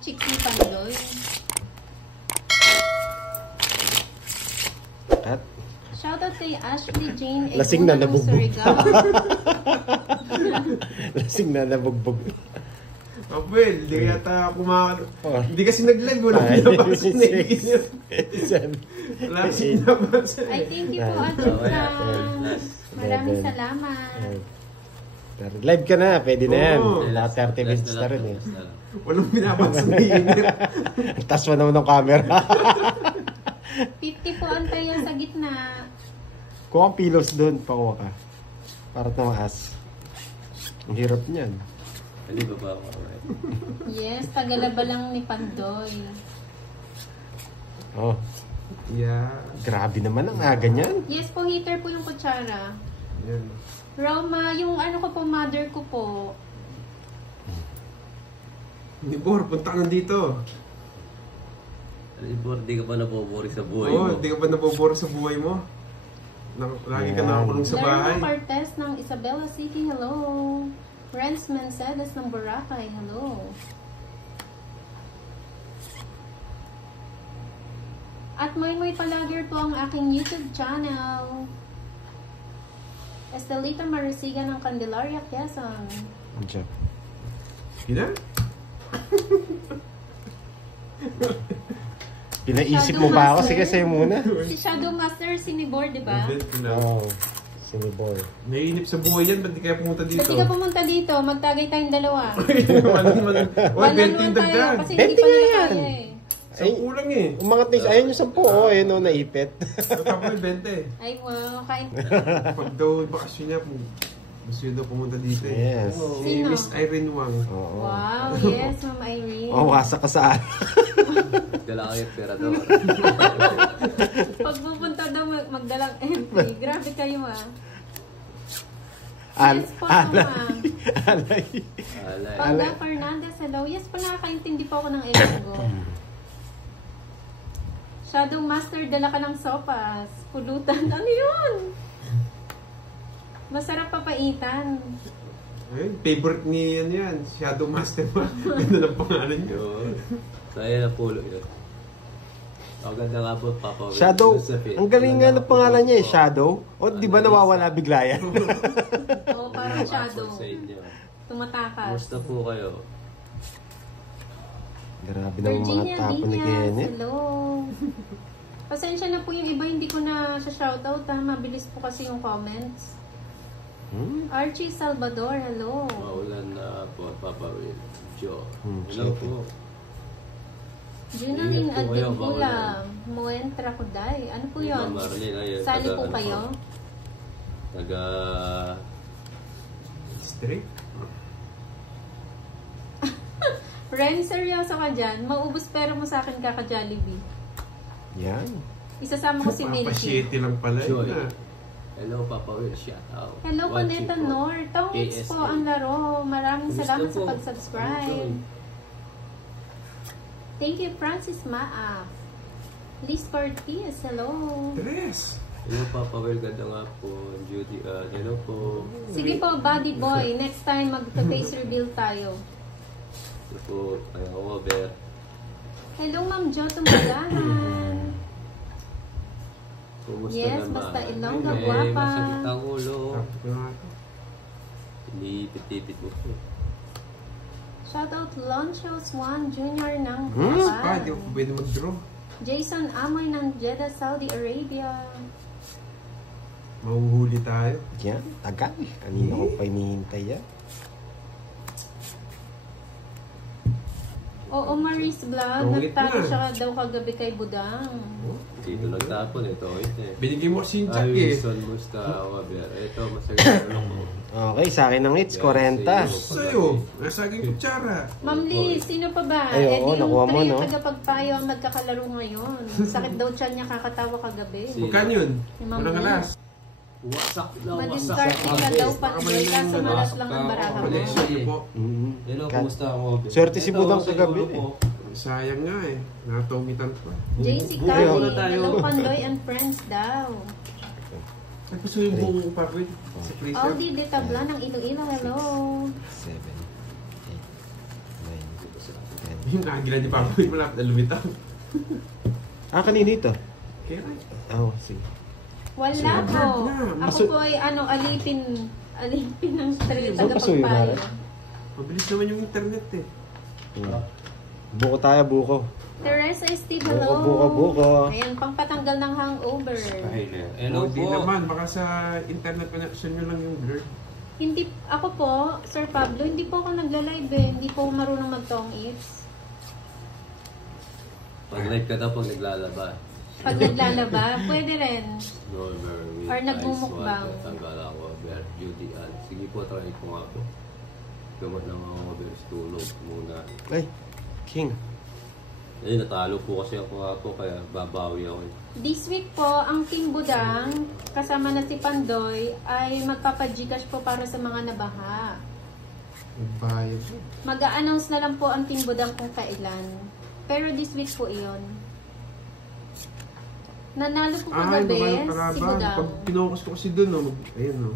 chicks ni Pandoy. At Shoutout kay Ashley Jane lasing na nabugbog. Surigao. Lasing na nabugbog. Oh, well, hindi yata kumakano. Oh. Hindi kasi nag-live. Wala pinapasin na ikinip. Wala pinapasin. Ay, thank you po, Atchukang. Maraming salamat. Pero live ka na, pwede na yan. Oo. Lahat 30 minutes na rin eh. Walang pinapasin na ikinip. Taas mo naman ng camera. 50 po ang tayo sa gitna. Kung ang pilos doon, pakuha ka. Para tumaas. Ang hirap niyan. Hindi ba ba ako? Yes, tagalaba lang ni Pandoy. Oh, Yeah. grabe naman ang aga niyan. Yes po, heater po yung kutsara. Yan. Roma, yung ano ko po, mother ko po. Nibor, punta ka dito. Libor, di ka ba nabobori sa buhay Oo, mo? hindi ka ba naboboro sa buhay mo? Lagi ka nakakulong sa bahay. Lerma Cortez ng Isabela City, hello. Renz Mencedes ng Boracay, hello. At Moy Palager po ang aking YouTube channel. Estelita Marisiga ng Candelaria, Quezon. Andiyan. Pina? Pinaisip mo ba ako? Sige, sa'yo muna. Si Shadow Master Sinibor, di ba? Oo, siniboy. Naiinip sa buhay yan, ba't di kaya pumunta dito? Ba't di ka pumunta dito? Magtagay tayong dalawa. Wala naman tayo. Kasi hindi pa nila kaya eh. Ay, Kulang eh. umangat na ayun yung 10. Oh, ayun o, naipit. Tapos may 20. Ay, wow. Kain. Pag daw bakasyon niya, gusto niya daw pumunta dito eh. Yes. Si Sino? Miss Irene Wang. Oo. Wow, yes, Ma'am Irene. Oh, wasak ka saan. Dala kayo pera daw. Pag pupunta daw magdalang MP. Grabe kayo ah. Yes po, alay. ma'am. Alay. Alay. Pagla Fernandez, hello. Yes po, nakakaintindi po ako ng Ilonggo. Shadow Master, dala ka ng sopas. Pulutan. Ano yun? Masarap papaitan. Ayun, favorite ni yan. Shadow Master ba? Ganda ng pangalan niyo. Yun. Saya na pulo yun. Ang ganda nga po, Papa. Shadow. Josephine. Ang galing nga ng pangalan niya eh, Shadow. O di ba nawawala bigla yan? Oo, parang shadow. Sa inyo. Tumatakas. Kumusta po kayo? Grabe naman mga Virginia tapo ni Diaz, Kenneth. hello. Pasensya na po yung iba, hindi ko na sa shoutout ha. Mabilis po kasi yung comments. Archie Salvador, hello. Maulan na po, Papa Will. Joe. sige. Hello po. Junaline Ingat po kayo, Adibula, Moentra Kuday. Ano po yun? Ma'am Marlene, ayun, Sali taga- po ano kayo? Taga... Strict? Ren, seryoso ka dyan? Maubos pera mo sa akin kaka-Jollibee. Yan. Isasama ko si Milky. Papashete lang pala Joy. yun. Hello, Papa Will. Shout out. Hello, Watching Coneta po. Nor. Tongits KSA. po ang laro. Maraming Kumusta salamat sa po? pag-subscribe. Thank you, Francis Maaf. Liz Cortez, hello. Tres. Hello, Papa Will. Ganda nga po. Judy, hello po. Sige po, Buddy Boy. Next time, mag-face reveal tayo. Hello po. Ayaw ko, Ber. Hello, Ma'am Jo Tumagahan. Kumusta Yes, naman? basta Ilongga, Eh, guwapa. masakit ang ulo. Tapos ko nga ito. Inipit-tipit mo po. Shoutout Loncho Swan Jr. ng Pa, di Bulacan. ako pwede mag-draw. Jason Amoy ng Jeddah, Saudi Arabia. Mahuhuli tayo. Yan. Tagal. Kanina ko pa hinihintay yan. Oo, Maris Vlog. Tungit Nagtago na. siya daw kagabi kay Budang. Dito nagtapon. Ito, ito eh. Binigay mo kasi yung Ay, check eh. Wilson, Mustawa, Ber. Ito, masakit ang ulo ko. Okay, sa akin ng hits, 40. Sa'yo, nasa aking kutsara. Ma'am Liz, sino pa ba? Ay, oo, yung nakuha mo, trio no? tagapagpayo ang nagkakalaro ngayon. Sakit daw tiyan niya kakatawa kagabi. Si- Magkano yun? Si Ma'am Walang Liz. alas. Wasak na, wasak. Madiskarte ka daw patboy ka sa malas lang ang baraha mo. Collection niyo po. Hello, Kat- kumusta ako? Swerte si Ito, Budang sa kagabi ulo eh. po. Sayang nga eh. Natumitan pa. JC Buhay Kali, muna tayo. hello Pandoy and friends daw. Ay, gusto yung buong papel sa freezer. Aldi de Tabla ng Iloilo, hello. 7, 8, 9, 10. Yung agila ni Papa Will malapit na lumitaw. Kanina ito. Kaya Sige. Wala Sinabi po. na. Ako po ay alipin ng Papasuyo na tagapagpayo. rin. mabilis naman yung internet eh. Buko tayo, buko. Teresa Steve, hello. Buko. Ayan, pangpatanggal ng hangover. Hello Hindi po. naman, baka sa internet connection nyo lang yung blur. Hindi, ako po, Sir Pablo, hindi po ako nagla-live eh. Hindi po ako marunong mag-tong ifs. Pag-live ka daw pag naglalaba. Pag naglalaba, pwede rin. No, very Or nagmumukbang. Tanggal ako, Bear Beauty Al. Sige po, try ko nga po. Gamot lang ako, Bears, tulog muna. Ay, King. Natalo po kasi ako nga po, kaya babawi ako. This week po, ang Team Budang, kasama na si Pandoy, ay magpapagcash po para sa mga nabaha. Bayad. Mag-a-announce na lang po ang Team Budang kung kailan. Pero this week po iyon. Nanalo po kagabi si Budang. Pag pinokus ko kasi dun, no, ayun, no.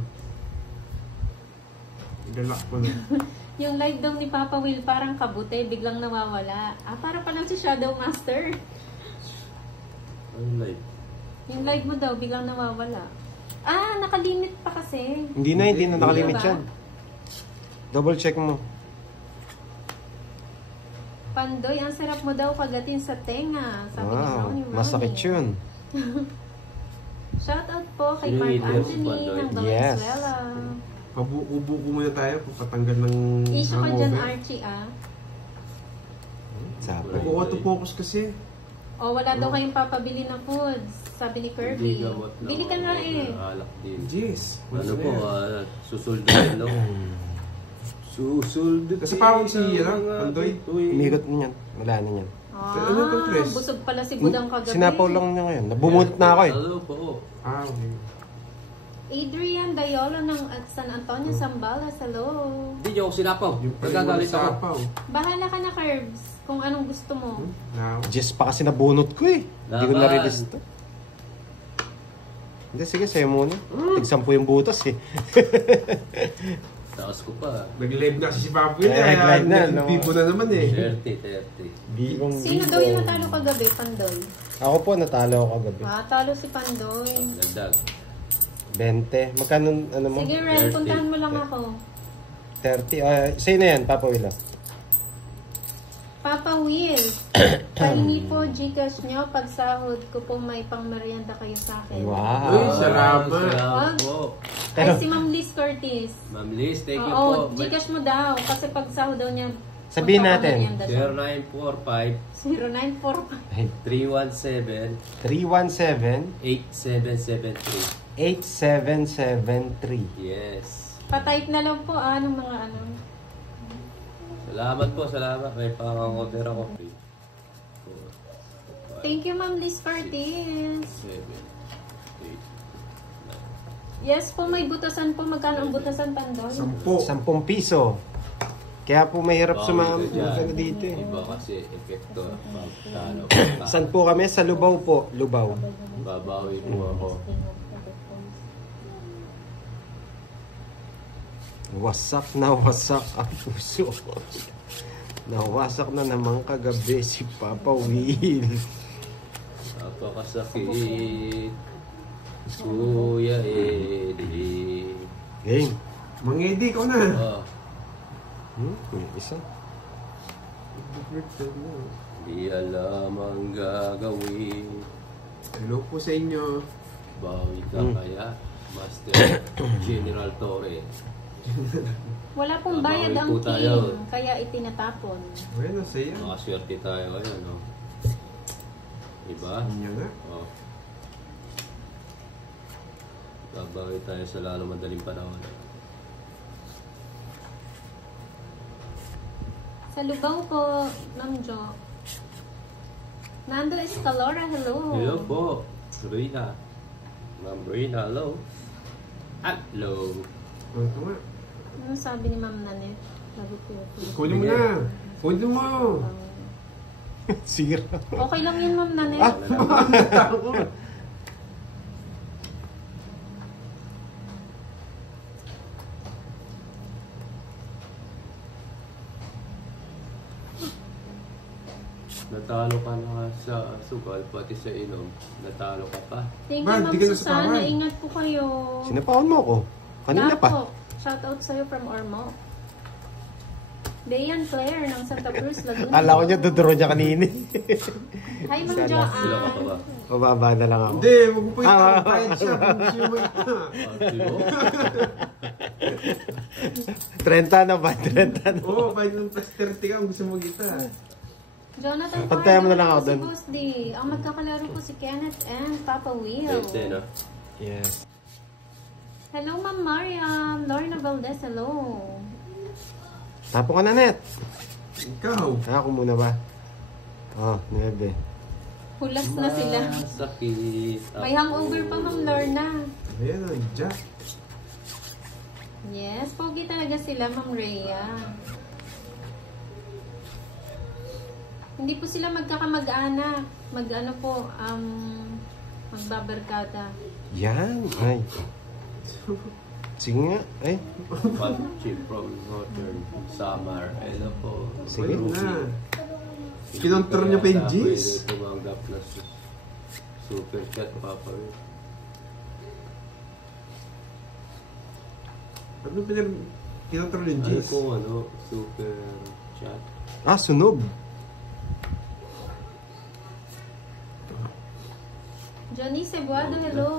Ilalak ko na. Yung live daw ni Papa Will parang kabute, biglang nawawala. Para pa lang si Shadow Master. Ano live? Yung live mo daw, biglang nawawala. Nakalimit pa kasi. Hindi na nakalimit Diba? yan. Double check mo. Pandoy, ang sarap mo daw kagatin sa tenga. Sabi ni Ronnie. Masakit yun. Shoutout po kay Sino Mark yung leader si Anthony Pandoy? ng Yes. Valenzuela. Pabuko-buko muna tayo, papatanggal ng Issue ko dyan, hangover. Archie, Sabi. Nag-auto-focus kasi. wala daw kayong papabili na foods. Sabi ni Kirby. Hindi gamot lang. Bili ka na eh. Alak din. Yes. Ano po, susuldo din, no? Susuldo. Kasi parang si, Pandoy, Umigot niyan. Wala na yan. Ano itong tres? Busog pala si Budang kagabi. Sinapaw lang niya ngayon. Nabumunot na ako eh. Hello po. Okay. Adrian Dayolo ng San Antonio, Zambales. Hello. Hindi niyo ako sinapaw. Yung Magagalit ako. sapaw. Bahala ka na, Curbs. Kung anong gusto mo. Now, Jess pa kasi nabunot ko eh. Hindi ko Laban. na-release to. Hindi, sige, sa'yo muna. Tig-sampu yung butas eh. Takas ko pa. nag-live na kasi si Papu yun. Nag-live na, no? Bibo na naman eh. 30. Sino daw yung natalo kagabi, Pandoy? Ako po, natalo ako kagabi. Talo si Pandoy. Nagdag. 20. Magkano, ano mo? Sige, Ren, 30. puntahan mo lang ako. 30. Sa'yo na yan, Papa Willa. Papa Will, pahingi po Gcash nyo. Pag sahod ko po may pang merienda kayo sa akin. Wow. Uy, salamat. Salamat po. Ay, si Ma'am Liz Curtis. Ma'am Liz, thank you Oo, po. Gcash mo daw. Kasi pag sahod daw niya, Sabihin natin. magpapamerienda siya. 0945 317 0945. 317 8773. 8773. Yes. Patype na lang po ng mga ano. Salamat po, salamat. May pang-order ako. 3, 4, 5, Thank you, Ma'am Liz Curtis. 7, 8, 9. Yes po, may butasan po. Magkano ang butasan, Pandoy? 10. 10 piso. Kaya po mahirap Bawi sumama ka dyan. dito eh. Iba kasi epekto. Pagtalo. Saan po kami? Sa Lubao po. Lubao. Babawi po ako. Wasak na wasak ang puso. Nawasak na naman kagabi si Papa Will. Napakasakit. Kuya Eddie. Game. Mang Eddie, ikaw na. May isa. Di alam ang gagawin. Hello po sa inyo. Bawi ka kaya, Master General Torres. Wala pong bayad Babawi ang po tayo. team, kaya itinatapon. Bueno, saya. Makaswerte tayo ngayon, no? Diba? Inyo na. Oh. Babawi tayo sa lalo madaling panahon. Sa Lubao po, Ma'am Jo. Nando Escalora, hello. Hello po, Rina. Ma'am Rina, hello. Hello. Ito nga. Ano sabi ni Ma'am Nanet? Lagot ko yun. Kunin mo na. Kunin mo. Sira. Okay lang yun, Ma'am Nanet. Natalo ka na sa sugal, pati sa inom. Natalo ka pa. Thank you, Brad, Ma'am di ka Susana. nasapawan. Ingat po kayo. Sinapawan mo ako. Kanina pa. Dapo. Shoutout sa'yo from Ormo. Dayan Claire ng Santa Cruz, Laguna. Akala ko niya duduro niya kanina. Hi, Ma'am Sana. Joanne. Sila ka pa ba? Mababa na lang ako. Hindi, wag mo po ito. Kahit siya, kung gusto mo ito. Sino? 30 na ba? 30 na. Oo, kahit ng plus 30 ka kung gusto mo kita. Jonathan Pantayan mo na lang Pardo ako si dun. Boss D. Ang magkakalaro po si Kenneth and Papa Will. Pwede na. Yes. Hello, Ma'am Mariam. Lorna Valdez, hello. Tapo ka na, Net. Ikaw. Ako muna ba? Oh, 9. Hulas na sila. Sakit. May hangover pa, Ma'am Lorna. Ayan o, Jack. Yes, pogi talaga sila, Ma'am Rhea. Hindi po sila magkakamag-anak. Mag-ano po, magbabarkada. Yan. Ay. Sige nga. Ay. Chip from Northern Samar. Hello po. Sige. Ayun na. Kinontrol niya pa yung G's. Pwede tumanggap na super chat, Papa. Ano kinontrol yung Ano G's? po, super chat. Ah, sunog. Johnny Cebuado, hello.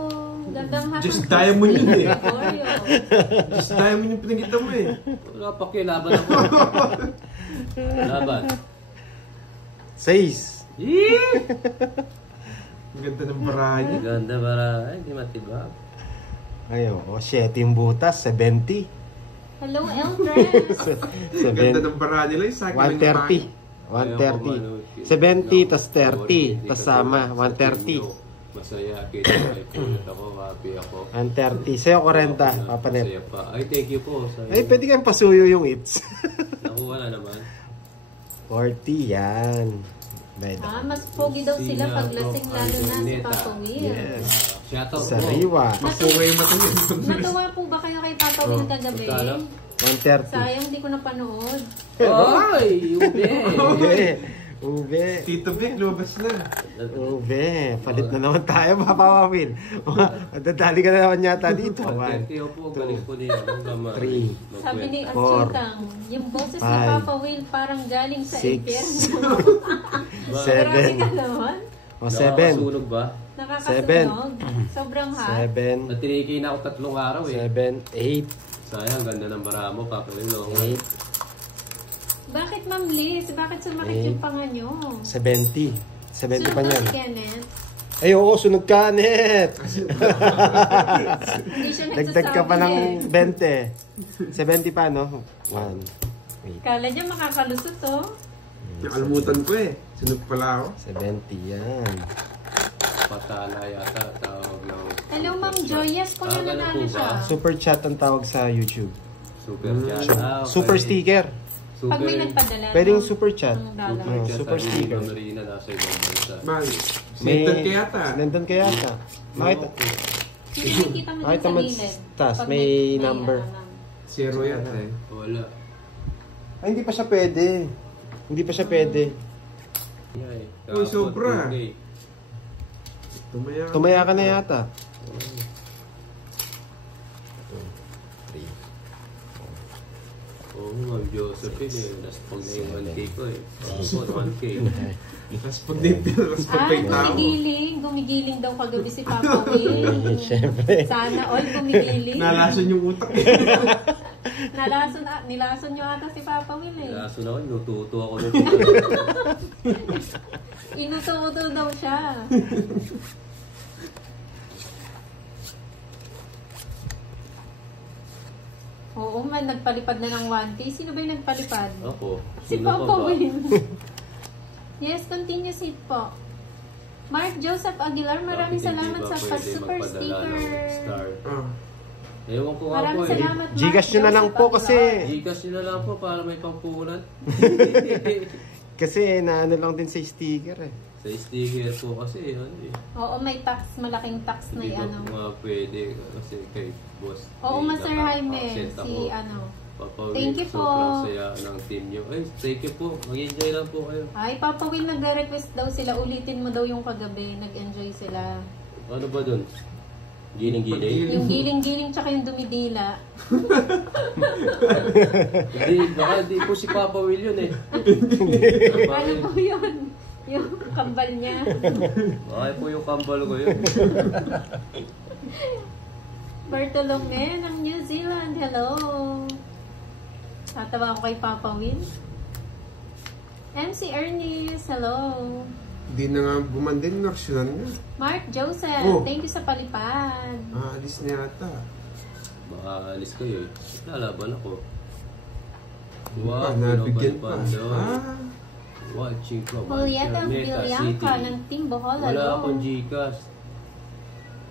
Gandang hapon. Just diamond yun eh. Gregorio. Just diamond yung pinagkita mo eh. Wala pa kayo, laban ako. Laban. 6. Yee! Ang ganda ng barahan niya. Ganda para, ay, hindi matibag. Ayaw. Oh, 7 yung butas. 70. Hello, Eldres. Ang ganda ng barahan nila. Yung sa akin lang yung 130. 130. 70 tas 30. Tas sama. 130. Masaya, kita ay kulit ako, happy ako. 130. Sa'yo 40. Papanep. Masaya pa. Ay, thank you po. Ay, pwede kayong pasuyo yung its. Nakuha na naman. 40. Yan. Mas pogi daw sila pag lasing, lalo na si Papa Will. Yes. Shoutout po. Sariwa. Pungay mo ito. Natuwa po ba kayo kay Papa Will kagabi? Magkano? 130. Sayang, di ko napanood. Ay, ube! Ube. Ube. Tito Vic, lumabas na. Ube. Palit na naman tayo, Papa Will. Dadali ka na naman yata dito. 1, Thank you po, galing po niya. 3. Sabi ni Four. Asutang, yung boses ni Five. Papa Will parang galing sa Six. impyerno. 7. Grabe ka naman. O, 7. Nakakasunog ba? Nakakasunog. Sobrang hot. 7. Natiniki na ako 3 araw eh. 7. 8. Sayang, ganda ng bara mo, Papa Lilo. 8. Bakit, Ma'am Liz? Bakit sumakit yung panga nyo? 70. 70 pa Sunod niyan. si Kenneth. Ay, oo, sunog ka, Net. Hindi siya Dagdag ka pa nagsasabi ng eh. 20. 70 pa, no? 1. Wait. Kala niya makakalusot, oh. Nakalimutan ko eh. Sunod pala ako. 70 yan. Patala yata, tawag ng... Hello, Ma'am Joy. Yes, kung ganun nanalo po ba? siya. Super chat ang tawag sa YouTube. Super chat. Ah, okay. Super sticker. Pag may nagpadala. Pwedeng no? super chat. Ang dollar. Oh, super sticker. Marina, nasa ibang bansa. Man, May... sindan ka yata. Nandun ka yata. Makita. Hindi nakikita mo Ay, dyan sa tamad gilid. tas, Pag may number. Zero yata eh. Wala. Ay, hindi pa siya pwede. Hindi pa siya pwede. Yay. Uy, sobra. Okay. Tumaya ka na yata. Oo, Ma'am Josephine eh. Naspag na yung 1K ko eh. Ako, 1K. Tapos pag dito, tapos pag may tao. gumigiling. Gumigiling daw kagabi si Papa Will. Siyempre. Sana all gumigiling. Nalason yung utak eh. Nilason nyo ata si Papa Will eh. Kaso na ako, nututo ako doon. Inuto-uto daw siya. Oo man, nagpalipad na ng 1K. Sino ba yung nagpalipad? Ako. Si Sino pa Papa ba? Will. Yes, continuous hit po. Mark Joseph Aguilar, maraming Bakit salamat hindi ba sa pwede pag-super magpadala sticker. ng star? Ah. Ewan ko nga po Maraming eh. salamat, Mark Gcash nyo na lang Joseph po kasi. Aguilar. Gcash nyo na lang po para may pampunan. Kasi naano lang din sa sticker eh. Sa sticker po kasi, ano eh. Oo, may tax, malaking tax na Hindi ano. ko nga pwede kasi kay boss. Oo, eh, Master Jaime, naka-accent si ako. ano. Papa Will, Thank you po. sobrang saya ng team nyo. Ay, thank you po. Mag-enjoy lang po kayo. Ay, Papa Will, nagre-request daw sila. Ulitin mo daw yung kagabi. Nag-enjoy sila. Ano ba dun? Giling-giling? Yung giling-giling tsaka yung dumidila. Hindi, baka di po si Papa Will yun eh. Ano po yun? Yung kambal niya. Baka po yung kambal ko yun. Bartolome ng New Zealand. Hello. Tatawa ako kay Papa Will. MC Ernest. Hello. Hindi na nga bumandin, naksyonan nga. Mark Joseph. Oh. Thank you sa palipad. Aalis na yata. Baka alis kayo eh. Lalaban ako. Wow, Wow, nabigyan pa. pinapalipan doon. Watching ko. Julieta Villanca ng Team Bohol. Wala Hello. akong Gcash.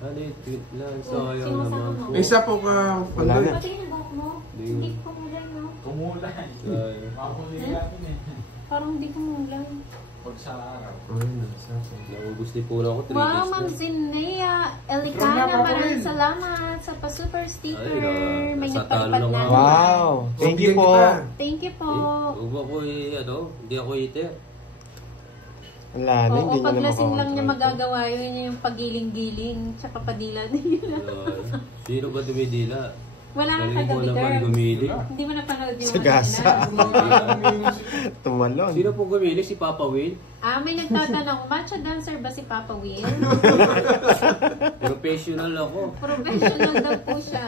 Ano yung tweet lang? Sayang sino naman kasama po. mo? May isa po ka Wala pandoy. na. Pati yung buhok mo. Hindi ko mulan, no? Tumulan. Sayang. Makakulit natin eh. Parang hindi ko mulan. Pag sa araw. Ayun na, isa po. Naubos din po na ako 3 Wow, days Ma'am na. Zinea Elicana, Ikaw na, maraming Papa salamat sa pa-super sticker. Ay, May nasa nagpalipad talo na. lang Wow! Thank you Bigyan po. kita. Thank you po. Huwag ako hindi ako iter. Wala na, hindi Oo, niya na paglasing lang niya makakontrol. magagawa yun yung pagiling-giling tsaka padila-dila. Sino ba dumidila? Wala kang Galing mo kagabi, naman girl. gumili. Hindi mo napanood yung Sa gasa. kanina. Tumalon. Sino po gumili? Si Papa Will? May nagtatanong, matcha dancer ba si Papa Will? Professional ako. Professional daw po siya.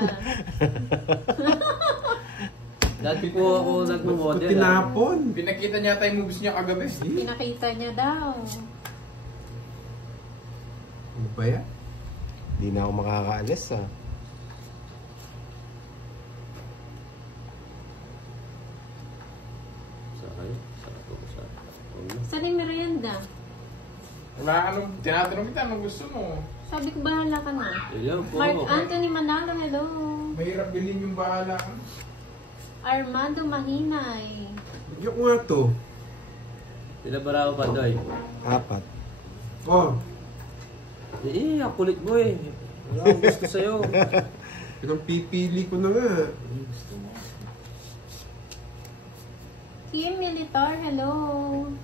Dati po ako nagmo-model. Tinapon. Pinakita niya tayo moves niya kagabi. Pinakita niya daw. Ano ba yan? Hindi na ako makakaalis ah. Saan yung merienda? Wala anong, tinatanong kita anong gusto mo. Sabi ko, bahala ka na. Ilan po? Mark Anthony Manalo, hello. Mahirap bilhin yung bahala ka. Armando Mahinay. Yung nga to. Ilan ba raw pa doy? 4. Oh, Ang kulit mo eh. Wala akong gusto sa'yo. pinang-pipili ko na nga. Kim Militar, hello.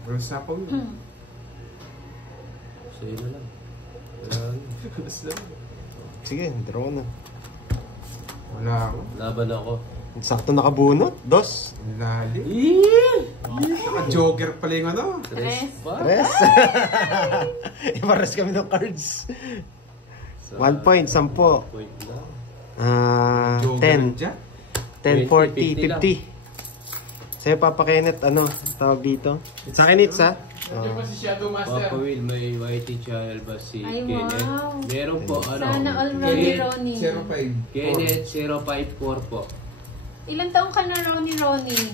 Ang sapang yun. Sa'yo na lang. Wala. Sige, draw na. Wala ako. Laban ako. Sakto nakabunot. 2. Ang lalim. Eee! Naka-joker pala yung ano. Tres. Pa? 3. Iparas kami ng cards. 1 point, 10. Point lang. Joker 10. dyan. 10, 40, 50. Sa'yo, Papa Kenneth, ano? Tawag dito? Sa akin, it's ha? Nandiyan pa si Shadow Master. Papa Will, may YT channel ba si Ay, Kenneth? wow. Meron po, ano? Sana all Ronnie Kenneth, Ronnie. 05. Kenneth 054 po. Ilang taong ka na Ronnie Ronnie?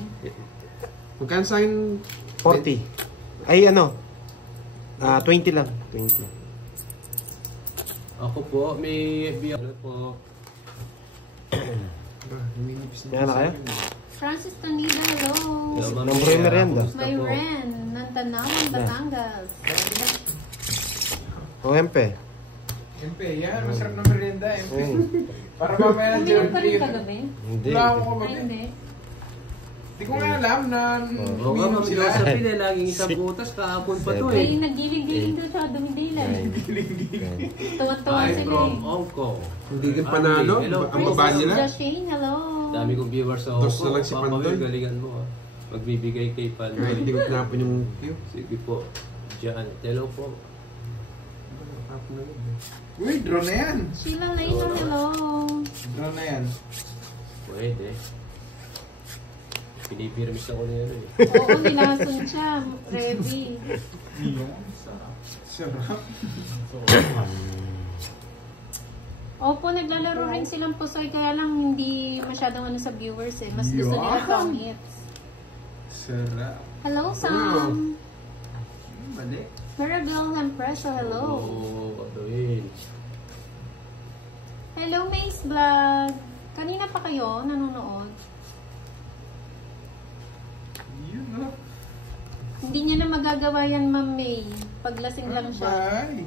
Magkano sa akin? 40. Ay, ano? 20 lang. 20. Ako po, may FB ano po. Huminipis Kaya na kayo? Francis Tanida, hello. Number yung merienda. May Ren, ng Tanawan, Batangas. OMP. Siyempre, yan. Masarap na merienda eh. Para mamaya ng Uminom ka rin beer. kagabi? Hindi. Wala ako Ay, kagabi. hindi. Hindi ko nga alam na Oo nga, uminom Ma'am sila. Josephine eh, laging isang butas, kahapon pa to Ay, eh. naggiling-giling daw tsaka dumidila. Tuwan-tuwa Hi sila from eh. Hong Kong. Hindi ka panalo? Hello, Ang baba nila? Joshane, hello. Dami kong viewers sa Hong Dos na Kong. lang si Papa Pandoy. Will, galingan mo ah. Magbibigay kay Kahit Pandoy. hindi ko tinapon yung queue. Sige po. Diyan. Hello po. Nakapon na yun. Uy, drone na yan. Sheila Lena, hello. Drone na yan. Pwede. Pinipirmis ako na yan eh. Oo, nilason siya. Ready. Sarap. Opo, naglalaro rin silang pusoy, kaya lang hindi masyadong ano sa viewers eh. Mas gusto nila Yan. Tom Hits. Sarap. Hello, Sam. Balik. Maribel Lampreso, hello. Oo, Will. Hello, Mace Vlog. Kanina pa kayo nanonood? Yun no. Hindi niya na magagawa yan, Ma'am May. Paglasing lang siya. Bye.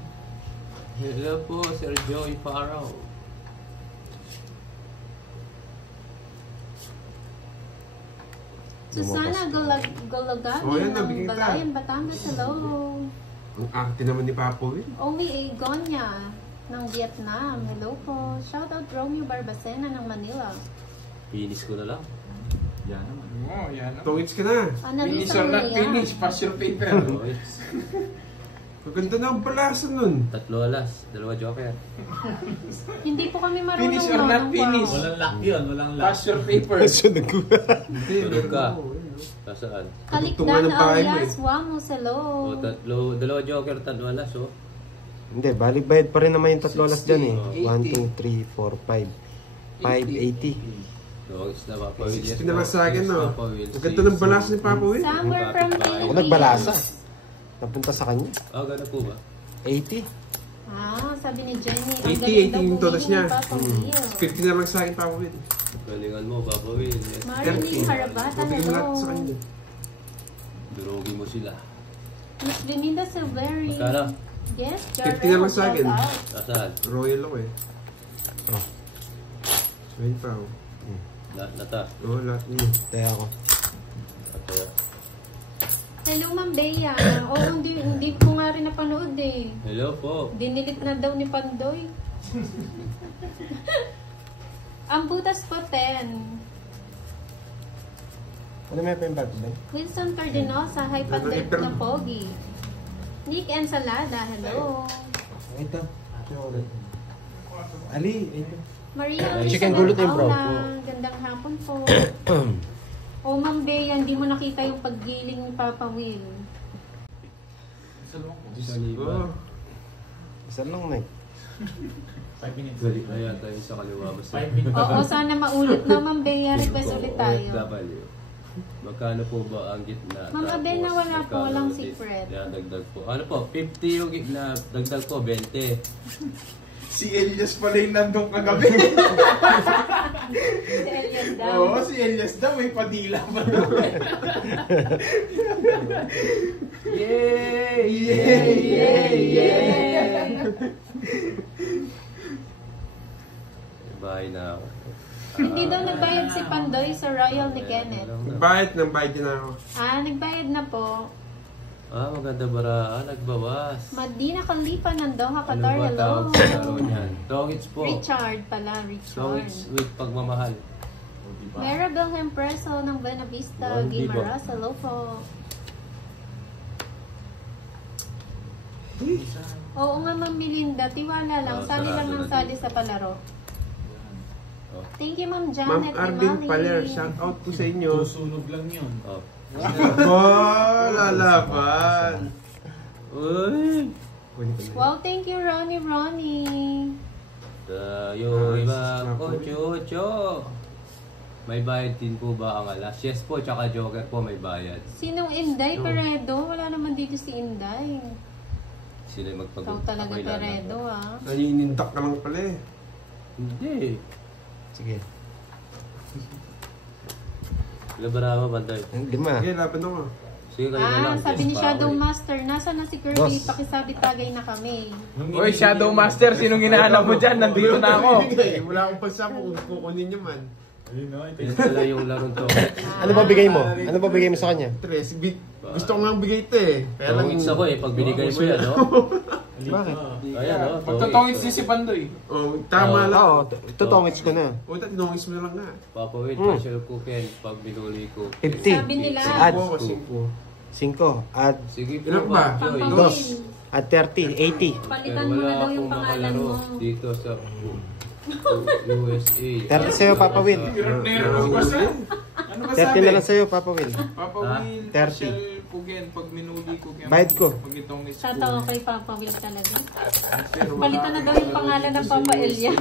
Hello po, Sir Joey Farrow. Susana Golagado Oh, yan, ng nabigay ka. Balayan, Batangas. Hello. Ang arte naman ni Papa Will. Omi Agonia ng Vietnam. Hello po. Shoutout Romeo Barbacena ng Manila. Finish ko na lang. Yan naman. Oo, yan naman. Tungits ka na. Finish Annalisa or not Maria. finish, pass your paper. Tongits. Maganda na ang balasan nun. 3 alas, 2 joker. Hindi po kami marunong Finish or not ng finish? wow. Walang lock yun, walang lock. Pass your paper. Hindi, Tulog ka. meron ako, eh, no? Nasaan? Kalikdan ng bahay mo, alias Wamos. Hello. O, 2 joker, 3 alas, oh. Hindi, balik bayad pa rin naman yung 3 alas dyan eh. 1, 80. 2, 3, 4, 5. 580. Tongits na Papa Will. 60 na lang sa akin, no? Papa Will. Maganda ng balasan ni Papa Will. Somewhere from the Ako nagbalasa. Napunta sa kanya. Ah, gano'n po ba? 80. Ah, sabi ni Jenny. 80 yung todas niya. 50. 50 na lang sa akin, Papa Will. Galingan mo, Papa Will. Yes. Marilyn Harabata. Mabigyan mo lahat sa Hello. kanya. Durugin mo sila. Miss Belinda Silveri. Magkano? Yes, 50 na lang sa akin. shout out. Nasaan? Royal ako eh. Oh. Ayun pa ako. Lahat na ta. Oo, lahat niya. Kaya ako. Kaya, Hello, Ma'am Bea. Oo, hindi ko nga rin napanood eh. hello po. Dinilit na daw ni Pandoy. Ang butas po 10. Ano may pa yung birthday? Wilson Cardinosa, hi Pandoy Ano, na Pogi. Nick Ensalada, hello. Ito. Ali, ito. Maria Chicken Elizabeth gulot yung bro. Aula, gandang hapon po. O Ma'am Bea, hindi mo nakita yung paggiling ni Papa Will. Oo. Isa lang na eh. 5 minutes. Galing na yata yung sa kaliwa. Basta 5 minutes. Oo, sana maulit na Ma'am Bea. Request ulit tayo. OFW. Magkano po ba ang gitna? Ma'am Tapos, Abel, nawala po, magkano walang ulit? secret. Kaya dagdag po. Ano po? 50 yung gitna. Dagdag po, 20. Si Elias pala yung nandun kagabi. Si Elias daw. Oo, si Elias daw may padila pa daw. Yay! Yay! Yay! Yay! Bahay na ako. Hindi daw nagbayad si Pandoy sa Royal ni Kenneth. Bayad ng bayad na ako. Ah, nagbayad na po. Ah, maganda bara. Ah, nagbawas. Madina Khalifa ng Doha, Ano Qatar. ba Hello. tawag sa laro niyan? Tongits po. Richard pala, Richard. Tongits with pagmamahal. Maribel Hempreso ng Buena Vista, Wow, di ba? Guimaras. Hello po. Oo nga, Ma'am Melinda. Tiwala lang. Oh, Sali lang sarado ng na sali din. sa palaro. Oh. Thank you, Ma'am Ma'am Janet Arvin Imali. Paler, shout out po sa inyo. Susunog lang yun. Oh. Oh, lalaban. Uy! Wow, thank you, Ronnie. Tayo iba ko, chucho. May bayad din po ba ang alas? Yes po, tsaka joker po may bayad. Sinong Inday Peredo? Wala naman dito si Inday. Sila yung Ikaw magpag- talaga ako'y lalang. Peredo, ah. Naninindak ka lang pala eh. Hindi. Sige. Labarama, banday. 5. Sige, laban ako. Sige, kayo na lang. Sabi ni Yes, Shadow pa ako eh. Master, nasa na si Kirby? Boss. Pakisabit tagay na kami. Oy, Shadow Master, sinong hinahanap mo dyan? Nandito na ako. Wala akong pansa kung kukunin niyo man. Ayun no, ito Yan pala yung larong to. Ano ba bigay mo? Ano ba bigay mo sa kanya? Tres, gusto ko nga bigay ito eh. Kaya lang, Tongits ako eh, pag binigay mo yan, no? Bakit? Ayan, no? Magtotongits din si Pandoy. oh, tama lang. Oo, tutongits ko na. Puta, tinongis mo na lang nga. Papa Will, partial cooking pag binuli ko. 50. Sabi nila, Add Ako kasi po. 5. Add Sige po, Ilan ba? Papa Joy. Pampawin. Add 30. 80. Palitan mo na daw yung pangalan mo. Dito sa USA. 30 sa'yo, Papa Will. Nero ba siya? Ano ba 30 sabi? na lang sa'yo, Papa Will. Papa Ah, Will, 30. partial pugen pag minuli ko. Bayad ko. Pag itongits ko. Tatawa kay Papa Will talaga. Pero wala Palitan na daw yung pangalan ng Papa Elia.